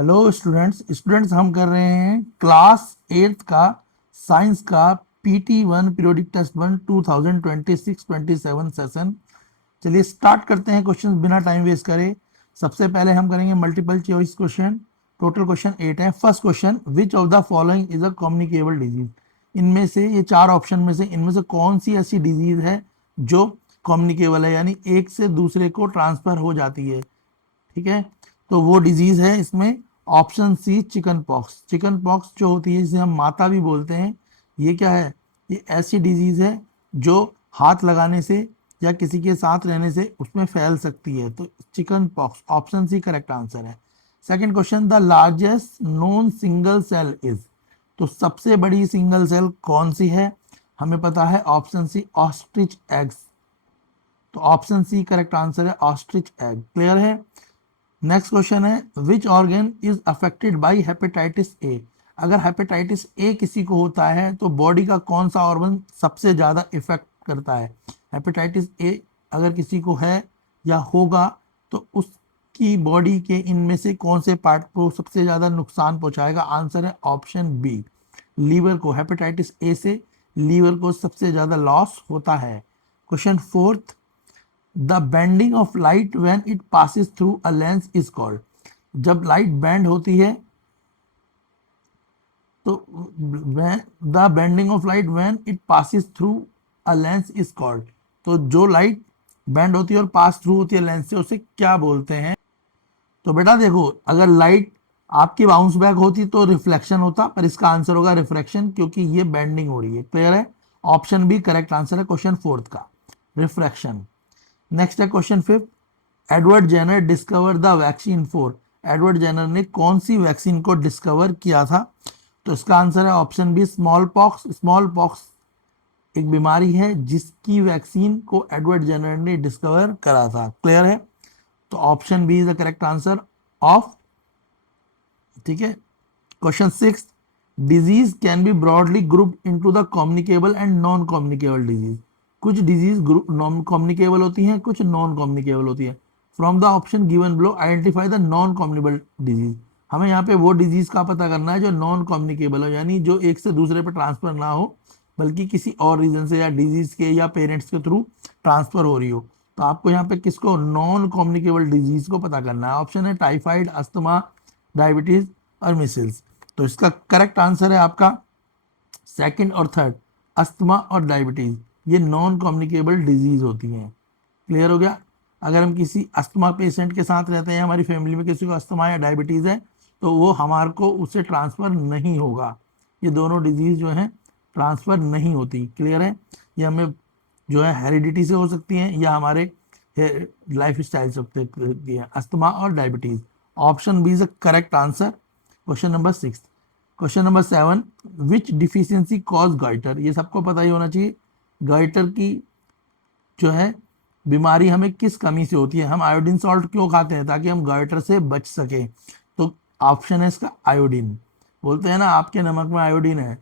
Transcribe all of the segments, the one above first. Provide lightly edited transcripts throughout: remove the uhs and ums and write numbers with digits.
Hello students हम कर रहे हैं क्लास 8th का साइंस का PT1 पीरियोडिक टेस्ट 1 2026-27 सेशन। चलिए स्टार्ट करते हैं क्वेश्चंस बिना टाइम वेस्ट करे। सबसे पहले हम करेंगे multiple choice question. Total question 8 है। First question, which of the following is a communicable disease. इनमें से ये चार ऑप्शन में से इनमें से कौन सी ऐसी डिजीज है जो कम्युनिकेबल है, यानी एक से दूसरे को ट्रांसफर हो जाती है। ठीक है, तो वो डिजीज है इसमें option C chicken pox. Chicken pox जो होती है जिसे हम माता भी बोलते हैं, ये क्या है? ये ऐसी डिजीज है जो हाथ लगाने से या किसी के साथ रहने से उसमें फैल सकती है, तो chicken pox option C correct answer है। Second question, the largest known single cell is. तो सबसे बड़ी सिंगल सेल कौन सी है? हमें पता है ऑप्शन सी ऑस्ट्रिच एग्स, तो ऑप्शन सी करेक्ट आंसर है ऑस्ट्रिच एग। क्लियर है। नेक्स्ट क्वेश्चन है, which organ is affected by hepatitis A. अगर हेपेटाइटिस ए किसी को होता है तो बॉडी का कौन सा ऑर्गन सबसे ज्यादा इफेक्ट करता है? हेपेटाइटिस ए अगर किसी को है या होगा तो उसकी बॉडी के इनमें से कौन से पार्ट को सबसे ज्यादा नुकसान पहुंचाएगा? आंसर है ऑप्शन बी, लीवर को। हेपेटाइटिस ए से लीवर को सबसे ज्यादा लॉस होता है। Question fourth, the bending of light when it passes through a lens is called. जब लाइट बेंड होती है तो the bending of light when it passes through a lens is called. तो जो लाइट बेंड होती है और पास थ्रू होती है लेंस से, उसे क्या बोलते हैं? तो बेटा देखो, अगर लाइट आपकी बाउंस बैक होती तो रिफ्लेक्शन होता, पर इसका आंसर होगा रिफ्रैक्शन, क्योंकि ये बेंडिंग हो रही है। क्लियर है। ऑप्शन बी करेक्ट आंसर है क्वेश्चन फोर्थ का, रिफ्रैक्शन। नेक्स्ट है question fifth, Edward Jenner discover the vaccine for. Edward Jenner ने कौन सी वैक्सीन को डिस्कवर किया था? तो इसका आंसर है option B small pox. Small pox एक बीमारी है जिसकी वैक्सीन को एडवर्ड जेनर ने डिस्कवर करा था। क्लियर है। तो option B is the correct answer of. ठीक है। Question six, disease can be broadly grouped into the communicable and non communicable disease. कुछ डिजीज नॉन कम्युनिकेबल होती हैं, कुछ नॉन कम्युनिकेबल होती है। From the option given below identify the non communicable disease. हमें यहाँ पे वो डिजीज का पता करना है जो नॉन कम्युनिकेबल हो, यानी जो एक से दूसरे पर ट्रांसफर ना हो बल्कि किसी और रीजन से या डिजीज के या पेरेंट्स के थ्रू ट्रांसफर हो रही हो। तो आपको यहाँ पे किसको? नॉन कम्युनिकेबल डिजीज को पता करना है। ऑप्शन है टाइफाइड, अस्थमा, डायबिटीज और मिसल्स। तो इसका करेक्ट आंसर है आपका सेकंड और थर्ड, अस्थमा और डायबिटीज। ये नॉन कम्युनिकेबल डिजीज होती हैं। क्लियर हो गया। अगर हम किसी अस्थमा पेशेंट के साथ रहते हैं, हमारी फैमिली में किसी को अस्थमा या डायबिटीज है, तो वो हमारे को उससे ट्रांसफर नहीं होगा। ये दोनों डिजीज जो है ट्रांसफर नहीं होती। क्लियर है। ये हमें जो है हेरिडिटी से हो सकती हैं या हमारे लाइफ स्टाइल से होती है, अस्थमा और diabetes. Option B is the correct answer question number six. Question number seven, which deficiency cause goitre. ये सबको पता ही होना चाहिए, गाइटर की जो है बीमारी हमें किस कमी से होती है। हम आयोडीन सॉल्ट क्यों खाते हैं? ताकि हम गाइटर से बच सके। तो ऑप्शन है इसका आयोडीन। बोलते हैं ना आपके नमक में आयोडीन है,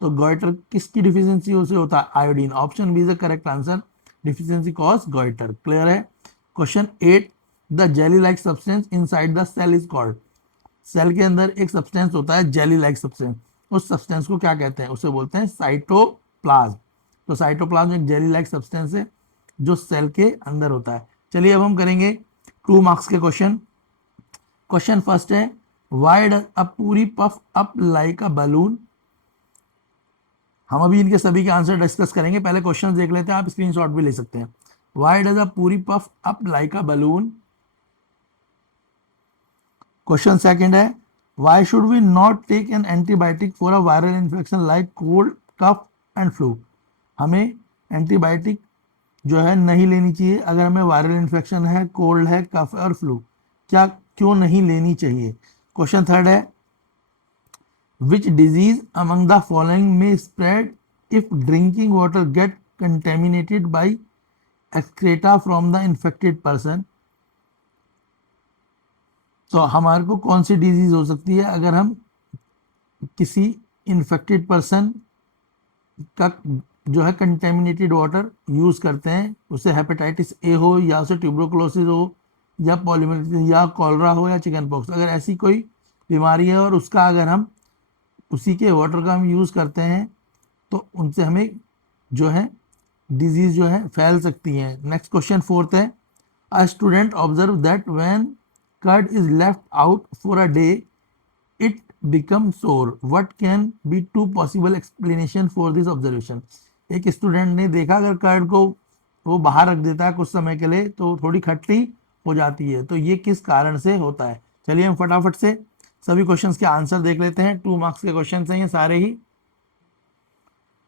तो गाइटर किसकी डिफिशियंसी से होता है? Iodine. Option B is the correct answer, deficiency cause goitre. Clear है। Question eight, the jelly like substance inside the cell is called. Cell के अंदर एक सब्सटेंस होता है जेली लाइक सब्सटेंस, उस सब्सटेंस को क्या कहते हैं? उसे बोलते हैं साइटोप्लाज्म। तो साइटोप्लाज्म एक जेली लाइक सब्सटेंस है जो सेल के अंदर होता है। चलिए अब हम करेंगे 2 मार्क्स के क्वेश्चन। क्वेश्चन फर्स्ट है, Y does a puri puff up like a balloon. हम अभी इनके सभी के आंसर डिस्कस करेंगे, पहले क्वेश्चन देख लेते हैं, आप स्क्रीनशॉट भी ले सकते हैं। Y does a puri puff up like a balloon. Question second है, why should we not take an antibiotic for a viral infection like cold, cough and flu. हमें एंटीबायोटिक जो है नहीं लेनी चाहिए अगर हमें वायरल इन्फेक्शन है, कोल्ड है, कफ है और फ्लू। क्या क्यों नहीं लेनी चाहिए? क्वेश्चन थर्ड है, which disease among the following में spread if drinking water get contaminated by excreta from the infected person. तो हमारे को कौन सी डिजीज हो सकती है अगर हम किसी इन्फेक्टेड पर्सन का जो है कंटेमिनेटेड वाटर यूज करते हैं? उसे हेपेटाइटिस ए हो या उसे ट्यूबरकुलोसिस हो या पॉलीमेलिटिस या कॉलरा हो या चिकन पॉक्स। अगर ऐसी कोई बीमारी है और उसका अगर हम उसी के वाटर का हम यूज़ करते हैं तो उनसे हमें जो है डिजीज जो है फैल सकती है। नेक्स्ट क्वेश्चन फोर्थ है, a student observe that when curd is left out for a day it become sour, what can be to possible explanation for this observation. एक स्टूडेंट ने देखा अगर कर्ड को वो बाहर रख देता है कुछ समय के लिए तो थोड़ी खट्टी हो जाती है, तो ये किस कारण से होता है। चलिए हम फटाफट से सभी क्वेश्चंस के आंसर देख लेते हैं। 2 मार्क्स के क्वेश्चन हैं ये सारे ही।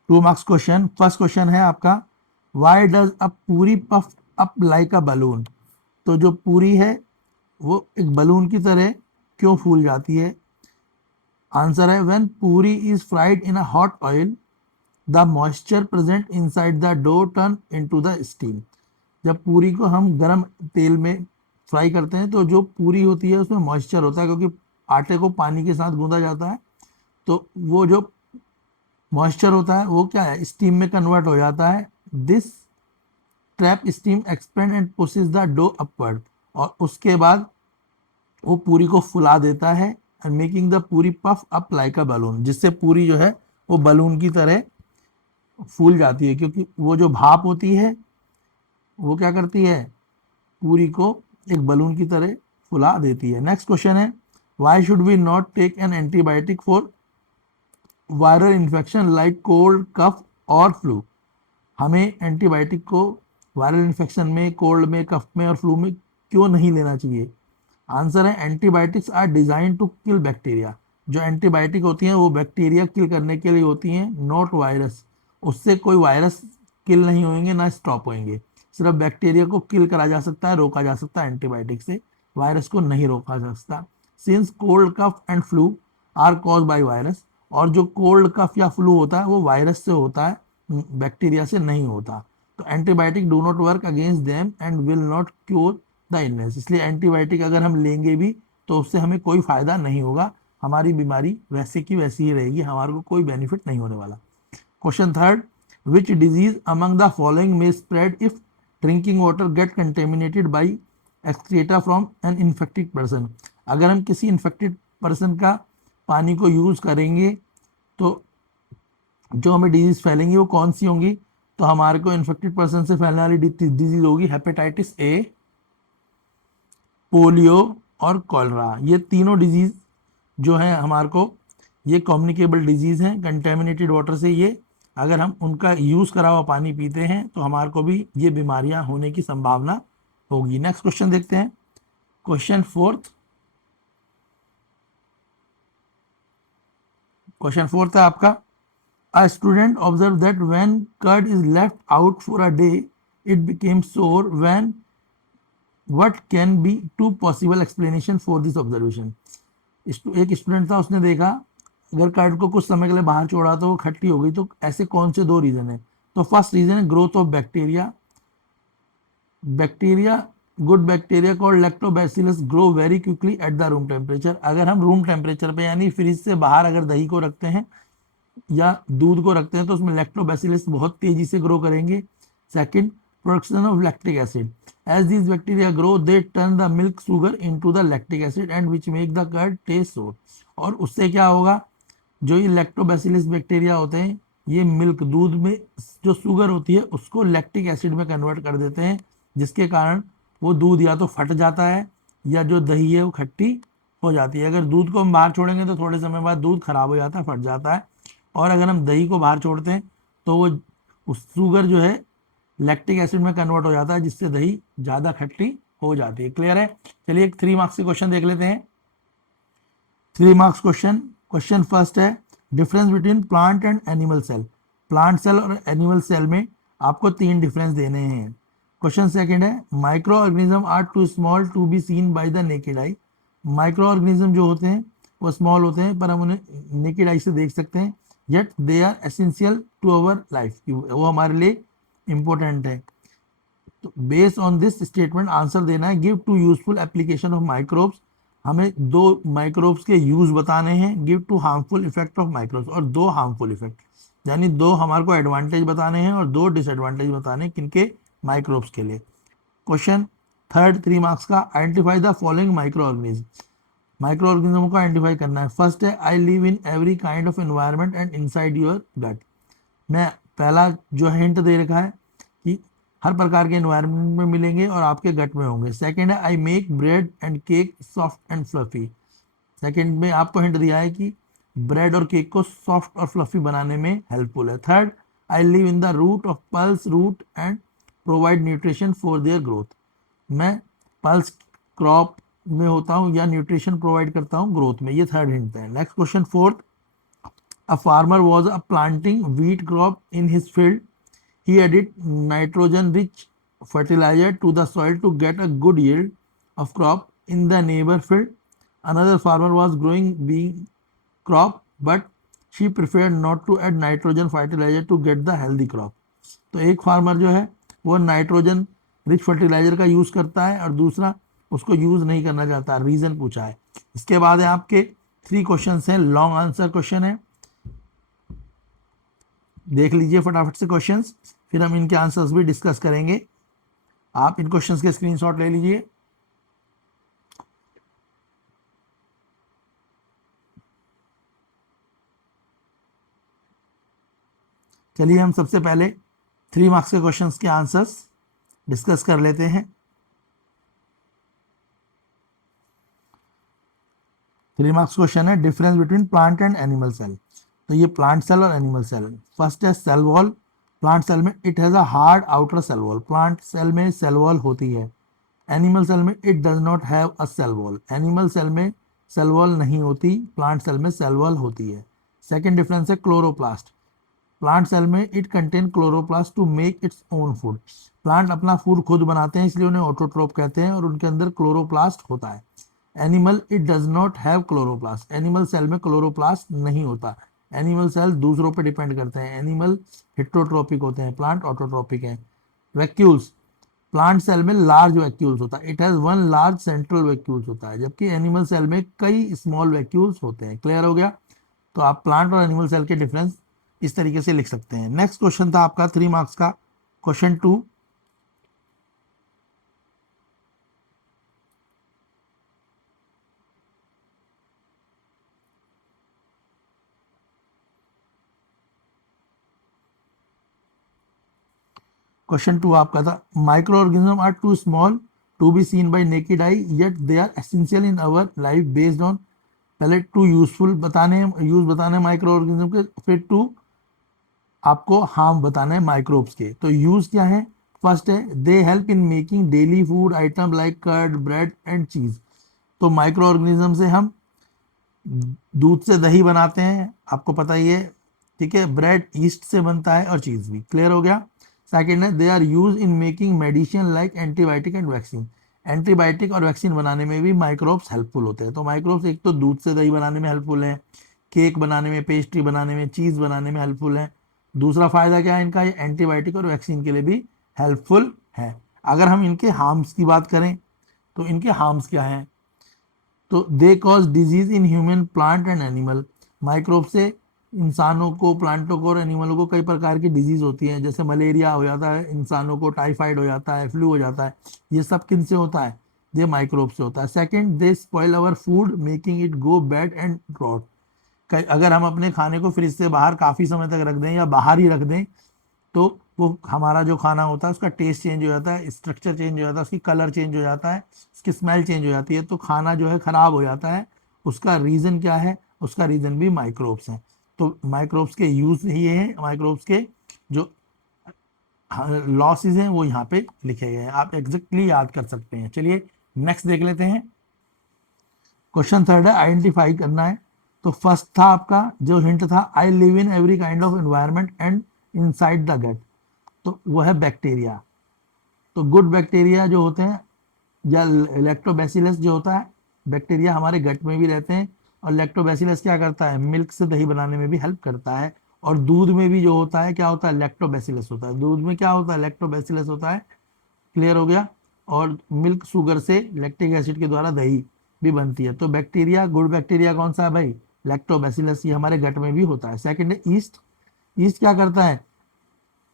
2 मार्क्स क्वेश्चन, फर्स्ट क्वेश्चन है आपका, Y does a puri puff up like a balloon. तो जो पूरी है वो एक बलून की तरह क्यों फूल जाती है। आंसर है, when puri is fried in a hot oil the moisture present inside the dough turn into the steam. जब पूरी को हम गर्म तेल में फ्राई करते हैं तो जो पूरी होती है उसमें मॉइस्चर होता है, क्योंकि आटे को पानी के साथ गूंदा जाता है, तो वो जो मॉइस्चर होता है वो क्या है, स्टीम में कन्वर्ट हो जाता है। This trap steam expand and pushes the dough upward, और उसके बाद वो पूरी को फुला देता है and making the puri puff up like a balloon, जिससे पूरी जो है वो बलून की तरह फूल जाती है, क्योंकि वो जो भाप होती है वो क्या करती है, पूरी को एक बलून की तरह फुला देती है। नेक्स्ट क्वेश्चन है, why should we not take an antibiotic for viral infection like cold, cough और फ्लू। हमें एंटीबायोटिक को वायरल इन्फेक्शन में, कोल्ड में, कफ में और फ्लू में क्यों नहीं लेना चाहिए। आंसर है, antibiotics are design to kill bacteria. जो एंटीबायोटिक होती हैं वो बैक्टीरिया किल करने के लिए होती हैं, नॉट वायरस। उससे कोई वायरस किल नहीं होंगे ना स्टॉप होंगे, सिर्फ बैक्टीरिया को किल करा जा सकता है, रोका जा सकता है एंटीबायोटिक से, वायरस को नहीं रोका जा सकता। Since cold, cough and flu are cause by virus, और जो कोल्ड, कफ या फ्लू होता है वो वायरस से होता है, बैक्टीरिया से नहीं होता। तो antibiotic do not work against them and will not cure the illness. इसलिए एंटीबायोटिक अगर हम लेंगे भी तो उससे हमें कोई फायदा नहीं होगा, हमारी बीमारी वैसे की वैसी ही रहेगी, हमारे को कोई बेनिफिट नहीं होने वाला। Question third, which disease among the following में spread if drinking water get contaminated by excreta from an infected person. अगर हम किसी इन्फेक्टेड पर्सन का पानी को यूज करेंगे तो जो हमें डिजीज फैलेंगी वो कौन सी होंगी। तो हमारे को इन्फेक्टेड पर्सन से फैलने वाली डिजीज होगी हेपेटाइटिस ए, पोलियो और कॉलरा। ये तीनों डिजीज जो है हमारे को ये कम्युनिकेबल डिजीज हैं कंटेमिनेटेड वाटर से। ये अगर हम उनका यूज करा हुआ पानी पीते हैं तो हमारे को भी ये बीमारियां होने की संभावना होगी। नेक्स्ट क्वेश्चन देखते हैं, क्वेश्चन फोर्थ। क्वेश्चन फोर्थ है आपका, a student observe that when curd is left out for a day it became sour when, what can be to possible explanation for this observation. एक student था, उसने देखा अगर curd को कुछ समय के लिए बाहर छोड़ा तो वो खट्टी हो गई, तो ऐसे कौन से दो रीजन है। तो फर्स्ट रीजन है growth of bacteria. Bacteria, good bacteria called lactobacillus grow very quickly at the room temperature. अगर हम रूम टेम्परेचर पे यानी फ्रिज से बाहर अगर दही को रखते हैं या दूध को रखते हैं तो उसमें लैक्टोबैसिलस बहुत तेजी से ग्रो करेंगे। Second, production of lactic acid, as these bacteria grow they turn the milk sugar into the lactic acid and which make the curd taste sour. और उससे क्या होगा, जो ये लैक्टोबैसिलस बैक्टीरिया होते हैं ये मिल्क, दूध में जो शुगर होती है उसको लैक्टिक एसिड में कन्वर्ट कर देते हैं, जिसके कारण वो दूध या तो फट जाता है या जो दही है वो खट्टी हो जाती है। अगर दूध को हम बाहर छोड़ेंगे तो थोड़े समय बाद दूध खराब हो जाता है, फट जाता है, और अगर हम दही को बाहर छोड़ते हैं तो वो उस शुगर जो है लैक्टिक एसिड में कन्वर्ट हो जाता है, जिससे दही ज़्यादा खट्टी हो जाती है। क्लियर है। चलिए एक 3 मार्क्स के क्वेश्चन देख लेते हैं। 3 मार्क्स क्वेश्चन। क्वेश्चन फर्स्ट है, difference between plant and animal cell. Plant cell और एनिमल सेल में आपको 3 डिफरेंस देने हैं। क्वेश्चन सेकंड है, micro organism are too small to be seen by the naked eye. Micro organism जो होते हैं वो स्मॉल होते हैं पर हम उन्हें नेकेड आई से देख सकते हैं, yet they are essential to our life, वो हमारे लिए इंपॉर्टेंट है। तो based on this statement answer देना है, give two useful application of microbes. हमें 2 माइक्रोब्स के यूज बताने हैं, give two harmful effect of microbes, और 2 हार्मफुल इफेक्ट, यानी 2 हमारे को एडवांटेज बताने हैं और 2 डिसएडवांटेज बताने हैं किनके, माइक्रोब्स के लिए। क्वेश्चन थर्ड 3 मार्क्स का, identify the following micro organism. Micro organism को आइडेंटिफाई करना है। फर्स्ट है I live in every kind of environment and inside your gut. मैं पहला जो हिंट दे रखा है कि हर प्रकार के एनवायरनमेंट में मिलेंगे और आपके गट में होंगे। सेकंड है I make bread and cake soft and fluffy. Second में आपको हिंट दिया है कि ब्रेड और केक को सॉफ्ट और फ्लफी बनाने में हेल्पफुल है। Third, I live in the root of pulse root and provide nutrition for their growth. मैं पल्स क्रॉप में होता हूँ या न्यूट्रिशन प्रोवाइड करता हूँ ग्रोथ में। ये थर्ड हिंट है। Next question fourth, a farmer was a planting wheat crop in his field, he added nitrogen rich fertilizer to the soil to get a good yield of crop in the neighbor field. Another farmer was growing bean crop, but she preferred not to add nitrogen fertilizer to get the healthy crop. तो एक farmer जो है वो nitrogen rich fertiliser का use करता है और दूसरा उसको यूज नहीं करना चाहता। रीजन पूछा है। इसके बाद है आपके 3 क्वेश्चन हैं, लॉन्ग आंसर क्वेश्चन है, देख लीजिए फटाफट से क्वेश्चंस, फिर हम इनके आंसर्स भी डिस्कस करेंगे। आप इन क्वेश्चंस के स्क्रीनशॉट ले लीजिए। चलिए हम सबसे पहले 3 मार्क्स के क्वेश्चंस के आंसर्स डिस्कस कर लेते हैं। 3 मार्क्स क्वेश्चन है, difference between plant and animal cell. तो ये प्लांट सेल और एनिमल सेल। फर्स्ट है सेल वॉल। प्लांट सेल में it has a hard outer cell wall. Plant cell में सेल वॉल होती है। एनिमल सेल में it does not have a cell wall. Animal cell में cell wall नहीं होती, plant cell में सेल वॉल होती है। सेकेंड डिफरेंस है क्लोरोप्लास्ट। प्लांट सेल में it contain chloroplast to make its own food. Plant अपना फूड खुद बनाते हैं इसलिए उन्हें ऑटोट्रोप कहते हैं और उनके अंदर क्लोरोप्लास्ट होता है। Animal it does not have chloroplast. Animal cell में क्लोरोप्लास्ट नहीं होता। एनिमल सेल दूसरों पर डिपेंड करते हैं। एनिमल हेट्रोट्रोपिक होते हैं, प्लांट ऑटोट्रोपिक हैं। वैक्यूल्स, प्लांट सेल में लार्ज वैक्यूल्स होता है, it has one large central vacuoles होता है, जबकि एनिमल सेल में कई स्मॉल वैक्यूल्स होते हैं। क्लियर हो गया? तो आप प्लांट और एनिमल सेल के डिफरेंस इस तरीके से लिख सकते हैं। नेक्स्ट क्वेश्चन था आपका 3 मार्क्स का क्वेश्चन 2। क्वेश्चन 2 आपका था, micro organism are too small to be seen by naked eye yet they are essential in our life based on. पहले टू यूजफुल बताने, यूज बताने माइक्रो ऑर्गेनिज्म के, फिर टू आपको हार्म बताना है माइक्रोब्स के। तो यूज क्या है? फर्स्ट है they help in making daily food item like curd bread and cheese. तो माइक्रो ऑर्गेनिज्म से हम दूध से दही बनाते हैं, आपको पता ही है, ठीक है। ब्रेड ईस्ट से बनता है और चीज भी। क्लियर हो गया? सेकेंड है they are use in making medicine like antibiotic and vaccine. Antibiotic और वैक्सीन बनाने में भी माइक्रोब्स हेल्पफुल होते हैं। तो माइक्रोब्स एक तो दूध से दही बनाने में हेल्पफुल है, केक बनाने में, पेस्ट्री बनाने में, चीज बनाने में हेल्पफुल है। दूसरा फायदा क्या है इनका? ये एंटीबायोटिक और वैक्सीन के लिए भी हेल्पफुल है। अगर हम इनके हार्म्स की बात करें तो इनके हार्म्स क्या हैं? तो they cause disease in human plant and animal. Microbe से इंसानों को, प्लांटों को और एनिमलों को कई प्रकार की डिजीज होती हैं, जैसे मलेरिया हो जाता है इंसानों को, टाइफाइड हो जाता है, फ्लू हो जाता है। ये सब किन से होता है? ये माइक्रोब से होता है। Second, they spoil our food making it go bad and rot. अगर हम अपने खाने को फ्रिज से बाहर काफी समय तक रख दें या बाहर ही रख दें तो वो हमारा जो खाना होता है उसका टेस्ट चेंज हो जाता है, स्ट्रक्चर चेंज हो जाता है, उसकी कलर चेंज हो जाता है, उसकी स्मेल चेंज हो जाती है, तो खाना जो है खराब हो जाता है। उसका रीज़न क्या है? उसका रीज़न भी माइक्रोब्स हैं। तो माइक्रोब्स के यूज ये है, माइक्रोब्स के जो लॉसेज हैं वो यहाँ पे लिखे गए हैं, आप एग्जैक्टली याद कर सकते हैं। चलिए नेक्स्ट देख लेते हैं। क्वेश्चन थर्ड है, आइडेंटिफाई करना है। तो फर्स्ट था आपका जो हिंट था, I live in every kind of environment and inside the gut. तो वो है बैक्टीरिया। तो गुड बैक्टीरिया जो होते हैं या लैक्टोबैसिलस जो होता है, बैक्टीरिया हमारे गट में भी रहते हैं। और लैक्टोबैसिलस क्या करता है? मिल्क से दही बनाने में भी हेल्प करता है। और दूध में भी जो होता है क्या होता है? लैक्टोबैसिलस होता है। दूध में क्या होता है? लैक्टोबैसिलस होता है। क्लियर हो गया? और मिल्क शुगर से लैक्टिक एसिड के द्वारा दही भी बनती है। तो बैक्टीरिया, गुड बैक्टीरिया कौन सा है भाई? लैक्टोबैसिलस। ये हमारे गट में भी होता है। सेकंड है ईस्ट। ईस्ट क्या करता है?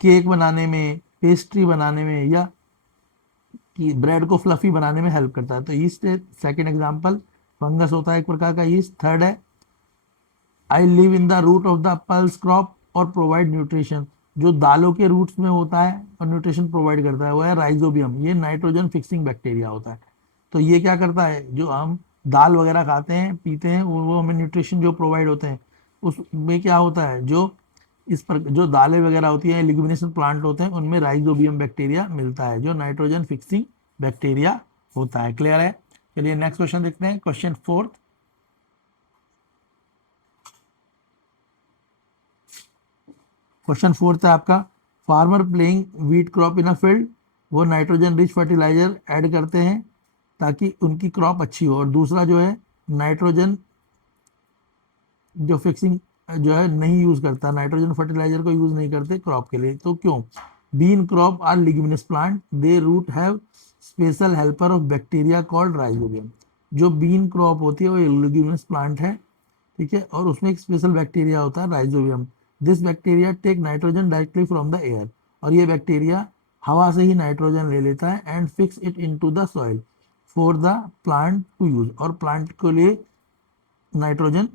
केक बनाने में, पेस्ट्री बनाने में या कि ब्रेड को फ्लफी बनाने में हेल्प करता है। तो ईस्ट सेकंड एग्जांपल फंगस होता है एक प्रकार का यीस्ट। थर्ड है I live in the root of the pulse crop और प्रोवाइड न्यूट्रिशन, जो दालों के रूट्स में होता है और न्यूट्रिशन प्रोवाइड करता है वो है राइजोबियम, ये नाइट्रोजन फिक्सिंग बैक्टीरिया होता है। तो ये क्या करता है, जो हम दाल वगैरह खाते हैं पीते हैं वो हमें न्यूट्रिशन जो प्रोवाइड होते हैं उसमें क्या होता है, जो इस पर जो दालें वगैरह होती हैं लिग्यूमिनेशन प्लांट होते हैं उनमें राइजोबियम बैक्टीरिया मिलता है जो नाइट्रोजन फिक्सिंग बैक्टीरिया होता है। क्लियर है? चलिए नेक्स्ट क्वेश्चन देखते हैं, क्वेश्चन फोर्थ। क्वेश्चन फोर्थ है आपका, farmer playing wheat crop in a field, वो नाइट्रोजन रिच फर्टिलाइजर ऐड करते हैं ताकि उनकी क्रॉप अच्छी हो, और दूसरा जो है नाइट्रोजन जो फिक्सिंग जो है नहीं यूज करता, नाइट्रोजन फर्टिलाइजर को यूज नहीं करते क्रॉप के लिए। तो क्यों? Bean crop are leguminous plant, they root have special helper of bacteria called rhizobium. जो बीन क्रॉप होती है वो लिग्यूमिनस प्लांट है, ठीक है, और उसमें एक स्पेशल बैक्टीरिया होता है rhizobium. This bacteria take nitrogen directly from the air, और ये बैक्टीरिया हवा से ही नाइट्रोजन ले लेता है and fix it into the soil for the plant to use, और प्लांट के लिए नाइट्रोजन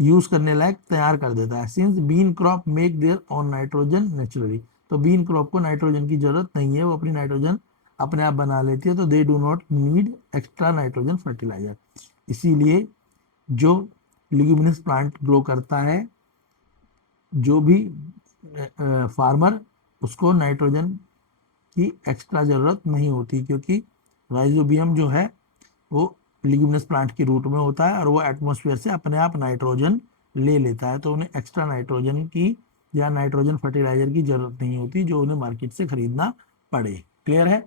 यूज करने लायक तैयार कर देता है। Since bean crop make their own nitrogen naturally, तो बीन क्रॉप को नाइट्रोजन की जरूरत नहीं है, वो अपनी नाइट्रोजन अपने आप बना लेती है, तो they do not need extra nitrogen fertiliser. इसीलिए जो लिग्यूमिनस प्लांट ग्रो करता है, जो भी फार्मर, उसको नाइट्रोजन की एक्स्ट्रा ज़रूरत नहीं होती, क्योंकि राइजोबियम जो है वो लिग्यूमिनस प्लांट के रूट में होता है और वो एटमॉस्फेयर से अपने आप नाइट्रोजन ले लेता है, तो उन्हें एक्स्ट्रा नाइट्रोजन की या नाइट्रोजन फर्टिलाइजर की जरूरत नहीं होती जो उन्हें मार्केट से खरीदना पड़े। क्लियर है?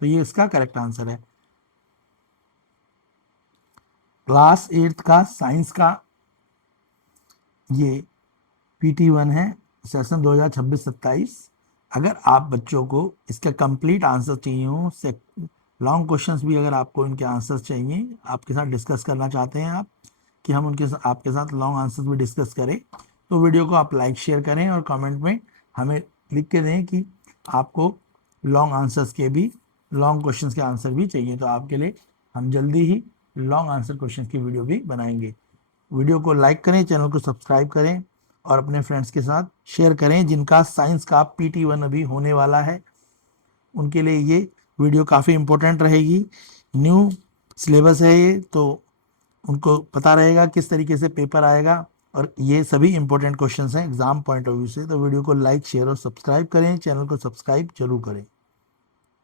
तो ये इसका करेक्ट आंसर है। क्लास 8th का साइंस का ये PT1 है, सेशन 2026-27। अगर आप बच्चों को इसका कंप्लीट आंसर चाहिए हो, लॉन्ग क्वेश्चंस भी अगर आपको इनके आंसर्स चाहिए, आपके साथ डिस्कस करना चाहते हैं आप कि हम आपके साथ लॉन्ग आंसर्स भी डिस्कस करें, तो वीडियो को आप लाइक शेयर करें और कमेंट में हमें लिख के दें कि आपको लॉन्ग आंसर्स के भी, लॉन्ग क्वेश्चंस के आंसर भी चाहिए, तो आपके लिए हम जल्दी ही लॉन्ग आंसर क्वेश्चन की वीडियो भी बनाएंगे। वीडियो को लाइक करें, चैनल को सब्सक्राइब करें और अपने फ्रेंड्स के साथ शेयर करें जिनका साइंस का PT1 अभी होने वाला है, उनके लिए ये वीडियो काफ़ी इम्पोर्टेंट रहेगी। न्यू सिलेबस है ये, तो उनको पता रहेगा किस तरीके से पेपर आएगा, और ये सभी इंपॉर्टेंट क्वेश्चंस हैं एग्जाम पॉइंट ऑफ व्यू से। तो वीडियो को लाइक शेयर और सब्सक्राइब करें, चैनल को सब्सक्राइब जरूर करें।